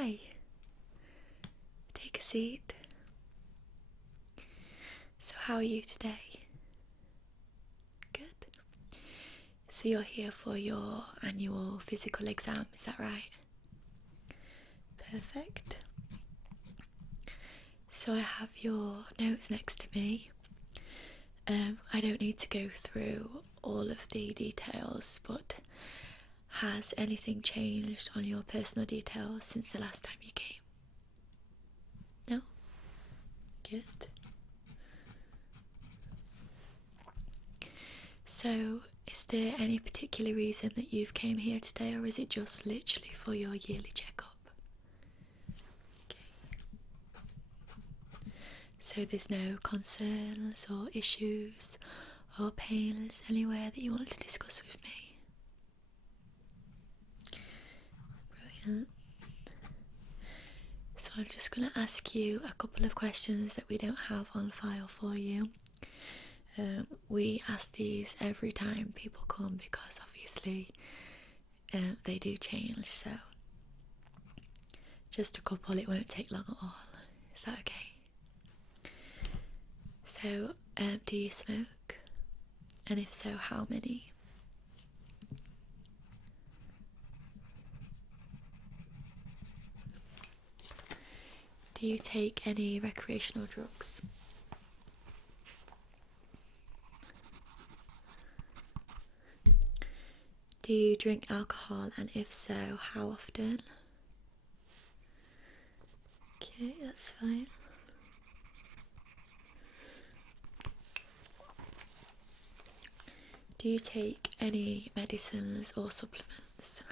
Hi. Take a seat. So how are you today? Good. So you're here for your annual physical exam, is that right? Perfect. So I have your notes next to me. I don't need to go through all of the details, but has anything changed on your personal details since the last time you came? No? Good. So, is there any particular reason that you've came here today, or is it just literally for your yearly checkup? Okay. So there's no concerns or issues or pains anywhere that you want to discuss with me? Brilliant. So I'm just going to ask you a couple of questions that we don't have on file for you. We ask these every time people come because obviously they do change, so just a couple, it won't take long at all. Is that okay? So, do you smoke? And if so, how many? Do you take any recreational drugs? Do you drink alcohol, and if so, how often? Okay, that's fine. Do you take any medicines or supplements?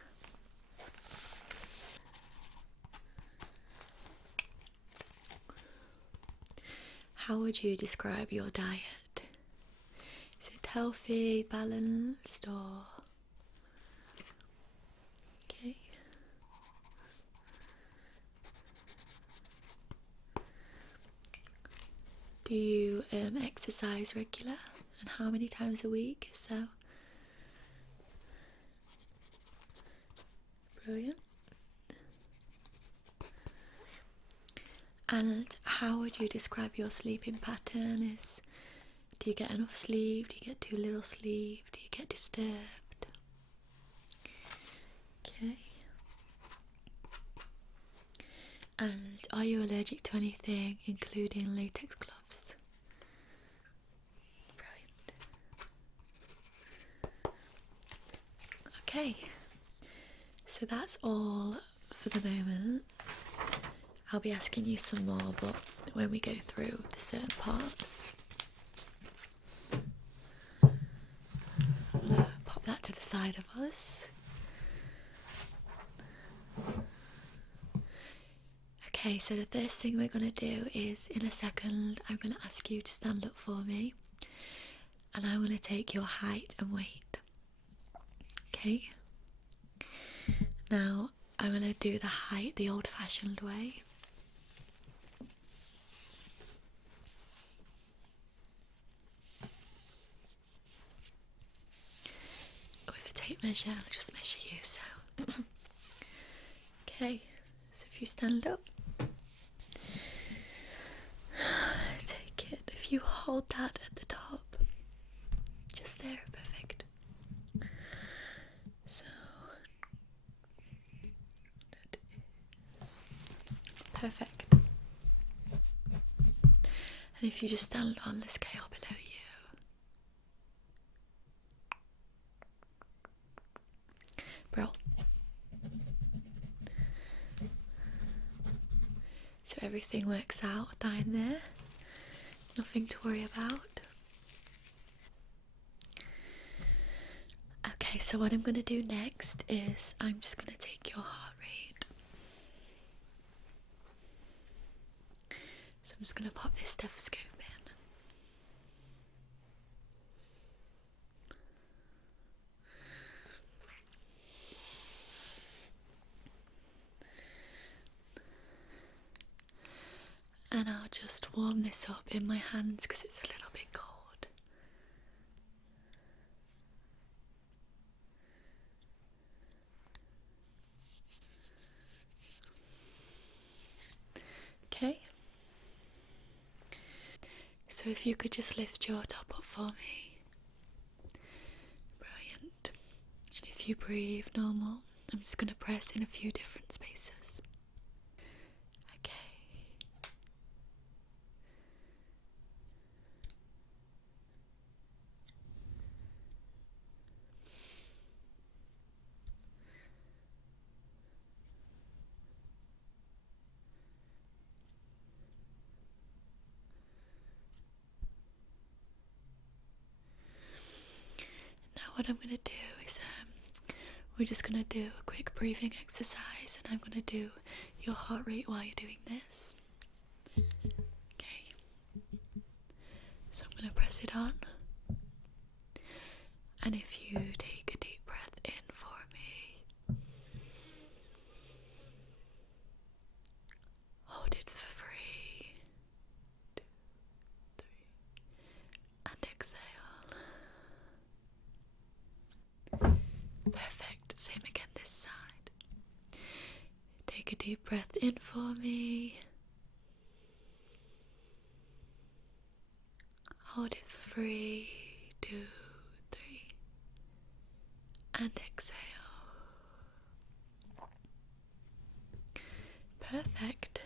How would you describe your diet? Is it healthy, balanced, or... Okay. Do you exercise regular? And how many times a week, if so? Brilliant. And how would you describe your sleeping pattern? Do you get enough sleep? Do you get too little sleep? Do you get disturbed? Okay. And are you allergic to anything, including latex gloves? Brilliant. Okay, so that's all for the moment. I'll be asking you some more, but when we go through the certain parts. I'm gonna pop that to the side of us. Okay, so the first thing we're going to do is, in a second, I'm going to ask you to stand up for me, and I'm going to take your height and weight. Okay? Now, I'm going to do the height the old-fashioned way. With a tape measure, I'll just measure you, so... Okay, so if you stand up, take it. If you hold that at the top, just there, perfect. So that is perfect. And if you just stand on the scale below you, bro. So everything works out down there. Nothing to worry about. Okay, so what I'm going to do next is I'm just going to take your heart rate. So I'm just going to pop this stethoscope in. And I'll just warm this up in my hands because it's a little bit cold. So if you could just lift your top up for me. Brilliant. And if you breathe normal, I'm just going to press in a few different spaces. Okay. Now what I'm going to do is we're just going to do a quick breathing exercise, and I'm going to do your heart rate while you're doing this. Okay. So I'm going to press it on. And if you take a deep breath in for me, hold it for 3, 2, 3, and exhale. Perfect. Same again this side. Take a deep breath in for me. Hold it for 3, 2, 3, and exhale. Perfect.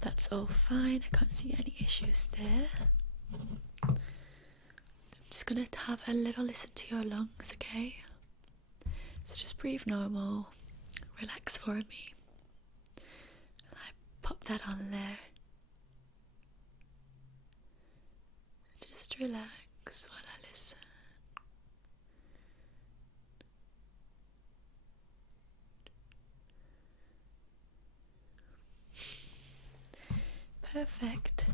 That's all fine. I can't see any issues there. I'm just going to have a little listen to your lungs, okay? So just breathe normal. Relax for me. And I pop that on there. Just relax while I listen. Perfect.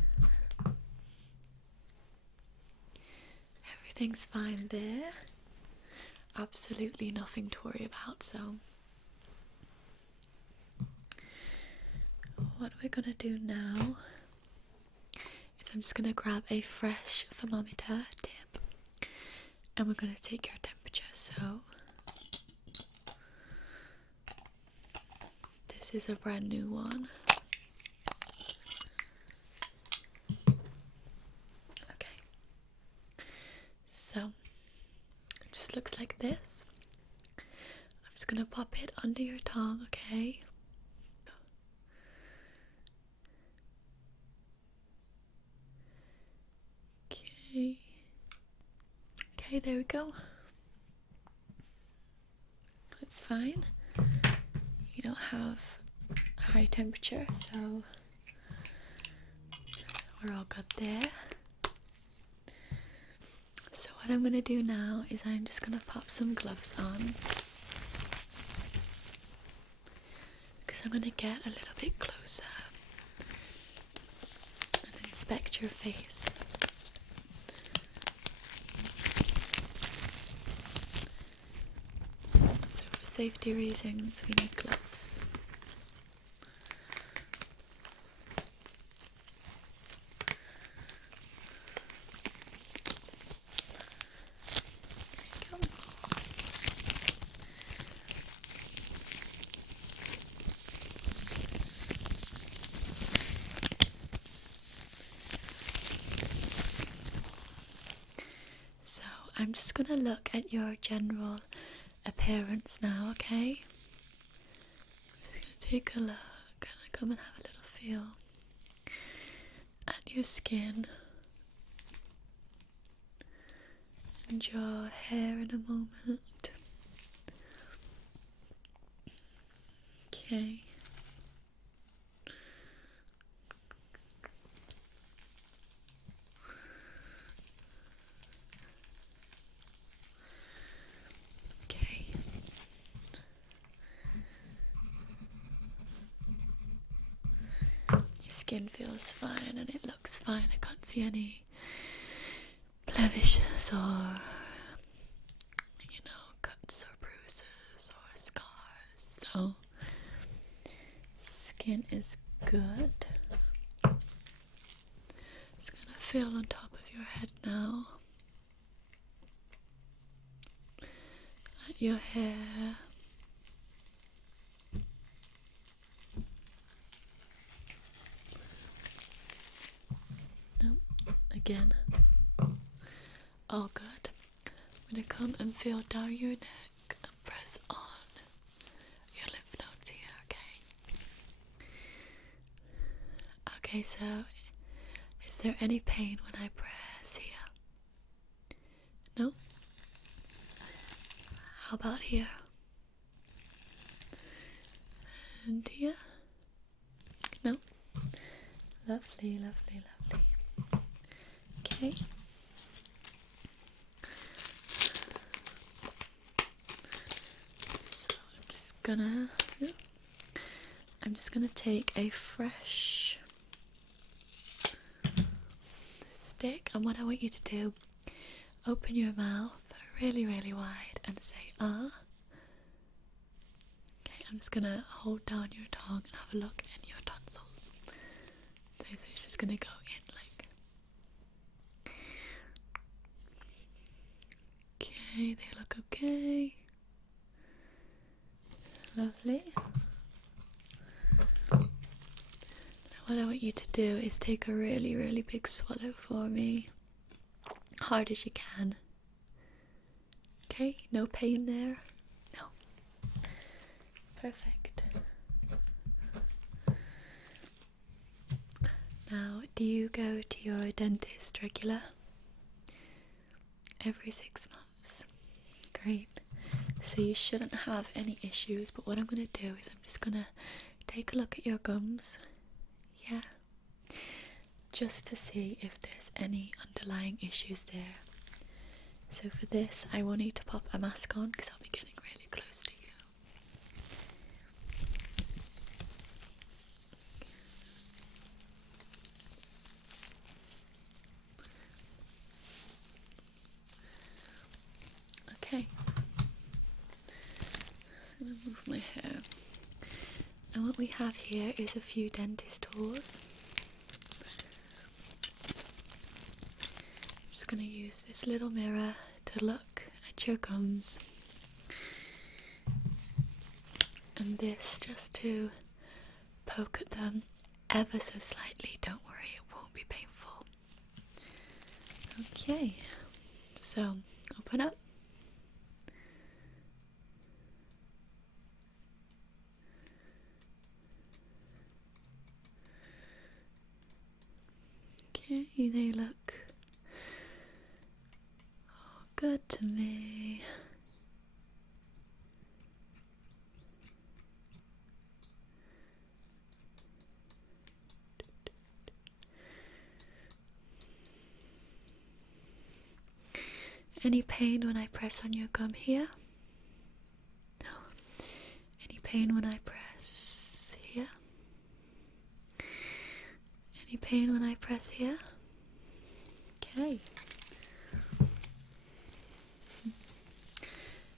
Everything's fine there. Absolutely nothing to worry about, so what we're going to do now is I'm just going to grab a fresh thermometer tip and we're going to take your temperature. So this is a brand new one. Okay, so it just looks like this. I'm just going to pop it under your tongue, okay? Okay, there we go. That's fine. You don't have a high temperature, so we're all good there. So what I'm going to do now is I'm just going to pop some gloves on, because I'm going to get a little bit closer and inspect your face. So for safety reasons we need gloves. I'm just going to look at your general appearance now, okay? I'm just going to take a look and come and have a little feel at your skin and your hair in a moment. Okay. Skin feels fine and it looks fine. I can't see any blemishes or, cuts or bruises or scars. So, skin is good. Just gonna feel on top of your head now. At your hair. No. all good. I'm going to come and feel down your neck and press on your lymph nodes here, okay? Okay, so is there any pain when I press here? No? How about here? And here? No? Lovely, lovely, lovely. Okay. So I'm just gonna take a fresh stick, and what I want you to do, open your mouth really, really wide and say ah. Okay, I'm just gonna hold down your tongue and have a look in your tonsils. So it's just gonna go in like. Okay, they look okay. Lovely. Now what I want you to do is take a really, really big swallow for me. Hard as you can. Okay, no pain there? No. Perfect. Now, do you go to your dentist regular? Every 6 months. Great. So you shouldn't have any issues, but what I'm going to do is I'm just going to take a look at your gums. Yeah. Just to see if there's any underlying issues there. So for this, I will need to pop a mask on because I'll be getting really close to you. Okay. I'm going to move my hair. And what we have here is a few dentist tools. I'm just going to use this little mirror to look at your gums. And this just to poke at them ever so slightly. Don't worry, it won't be painful. Okay, so open up. Okay, they look all good to me. Any pain when I press on your gum here? No. Any pain when I press here? Any pain when I press here? Okay.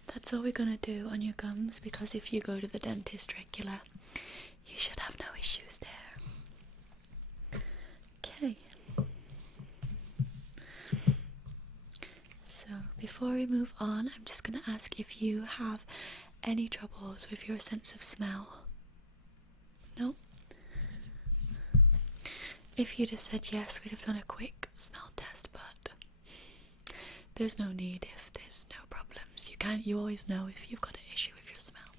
That's all we're gonna do on your gums, because if you go to the dentist regular, you should have no issues there. Okay. So before we move on, I'm just gonna ask if you have any troubles with your sense of smell. No? If you'd have said yes, we'd have done a quick smell test, but there's no need if there's no problems. You always know if you've got an issue with your smell.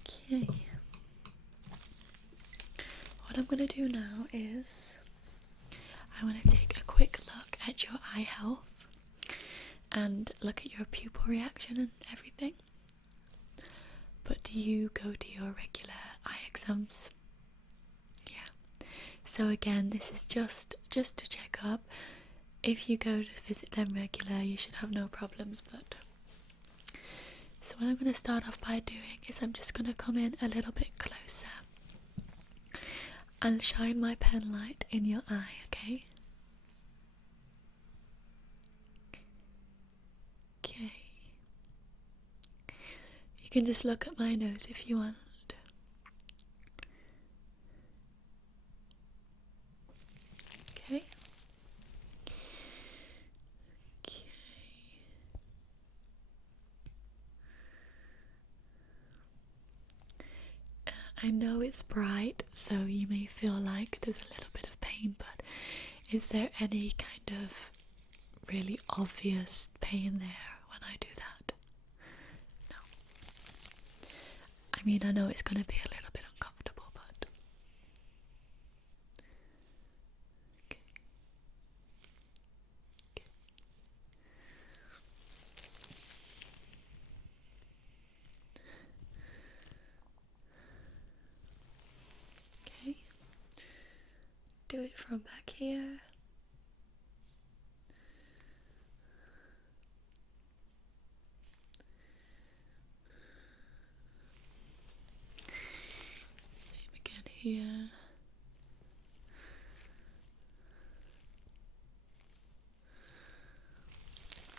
Okay. What I'm going to do now is I want to take a quick look at your eye health and look at your pupil reaction and everything. But do you go to your regular eye exams? Yeah. So again, this is just to check up. If you go to visit them regular, you should have no problems. But so what I'm going to start off by doing is I'm just going to come in a little bit closer and shine my pen light in your eye, okay? Okay. You can just look at my nose if you want. Okay. Okay. I know it's bright, so you may feel like there's a little bit of pain, but is there any kind of really obvious pain there when I do that? No. I mean, I know it's going to be a little bit uncomfortable, but... Okay. Okay. Do it from back here. Same again here.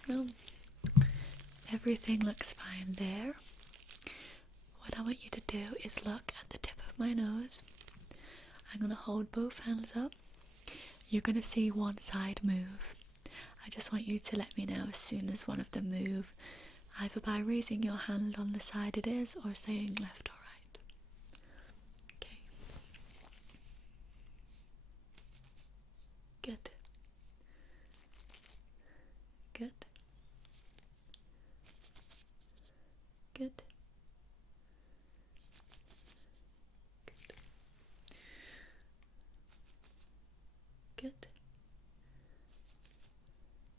No, everything looks fine there. What I want you to do is look at the tip of my nose. I'm going to hold both hands up. You're going to see one side move. I just want you to let me know as soon as one of them move, either by raising your hand on the side it is or saying left or right. Okay. Good. Good. Good. Good. Good.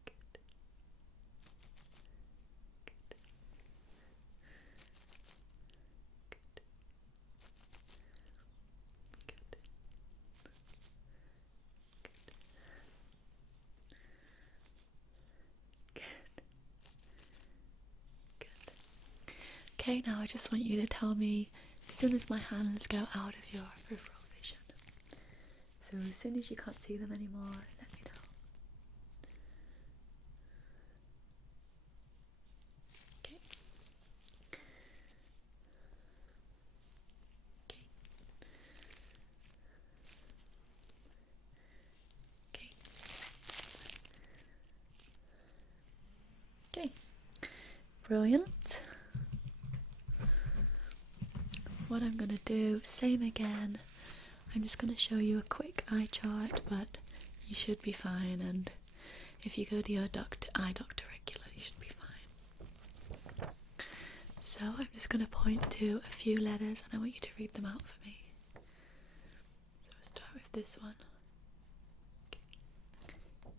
Good. Good. Good. Good. Good. Good. Okay, now I just want you to tell me as soon as my hands go out of your peripheral vision. So as soon as you can't see them anymore, let me know. Okay. Okay. Okay. Okay. Brilliant. What I'm going to do, same again. I'm just going to show you a quick eye chart, but you should be fine, and if you go to your eye doctor regular, you should be fine. So I'm just going to point to a few letters and I want you to read them out for me. So we'll start with this one. Okay.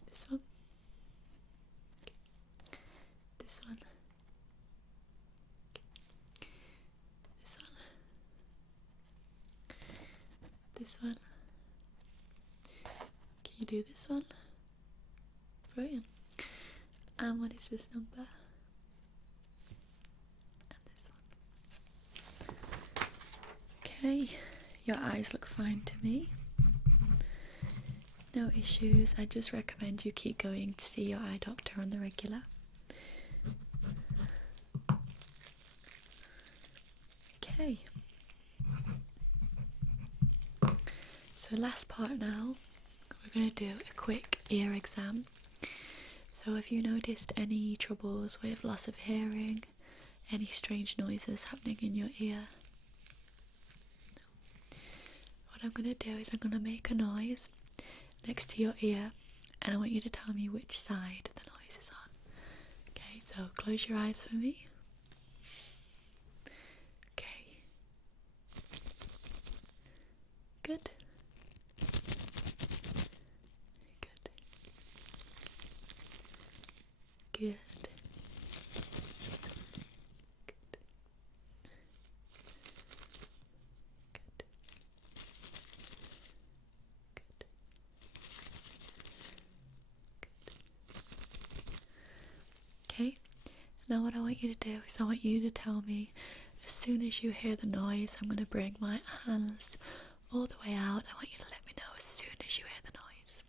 This one. Okay. This one. Okay. This one. This one. Can you do this one? Brilliant. And what is this number? And this one. Okay, your eyes look fine to me. No issues. I just recommend you keep going to see your eye doctor on the regular. Okay. So last part now, we're going to do a quick ear exam. So have you noticed any troubles with loss of hearing, any strange noises happening in your ear? No. What I'm going to do is I'm going to make a noise next to your ear and I want you to tell me which side the noise is on. Okay, so close your eyes for me. Okay. Good. Good. Good. Good. Good. Good. Good. Okay, now what I want you to do is I want you to tell me as soon as you hear the noise. I'm going to bring my hands all the way out. I want you to let me know as soon as you hear the noise.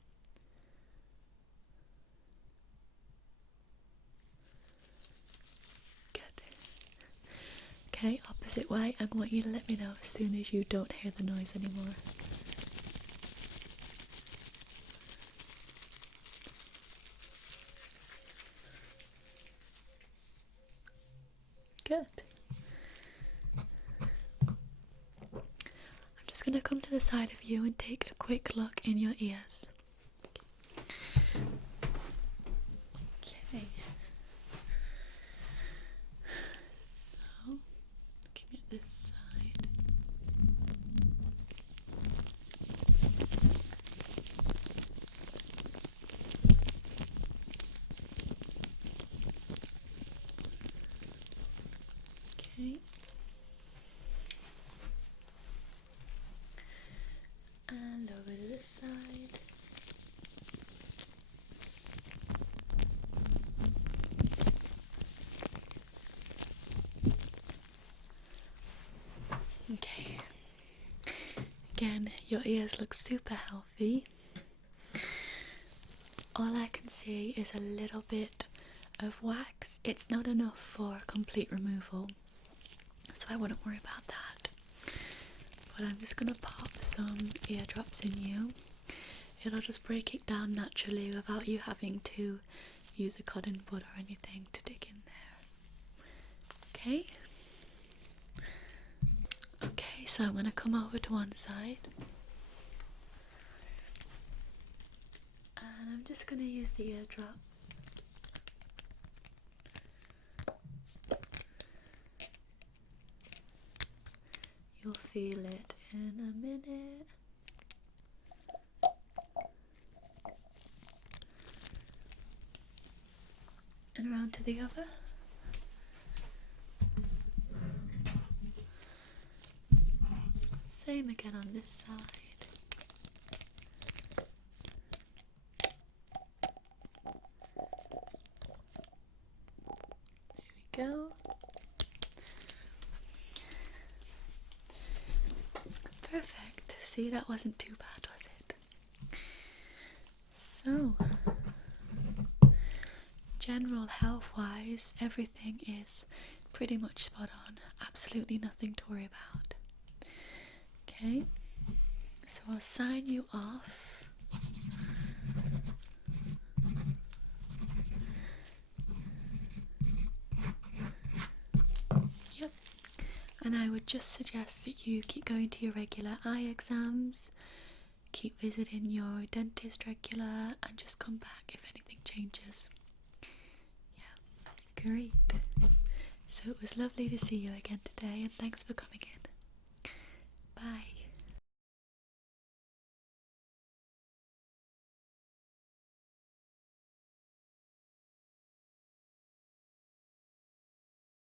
Okay, opposite way, I want you to let me know as soon as you don't hear the noise anymore. Good. I'm just going to come to the side of you and take a quick look in your ears. Again, your ears look super healthy. All I can see is a little bit of wax. It's not enough for complete removal, so I wouldn't worry about that. But I'm just going to pop some eardrops in you. It'll just break it down naturally without you having to use a cotton bud or anything to dig in there. Okay? Okay, so I'm going to come over to one side. And I'm just going to use the eardrops. You'll feel it in a minute. And around to the other. Same again on this side. There we go. Perfect. See, that wasn't too bad, was it? So, general health-wise, everything is pretty much spot on. Absolutely nothing to worry about. Okay, so I'll sign you off. Yep, and I would just suggest that you keep going to your regular eye exams, keep visiting your dentist regular, and just come back if anything changes. Yeah, great. So it was lovely to see you again today, and thanks for coming in. Bye.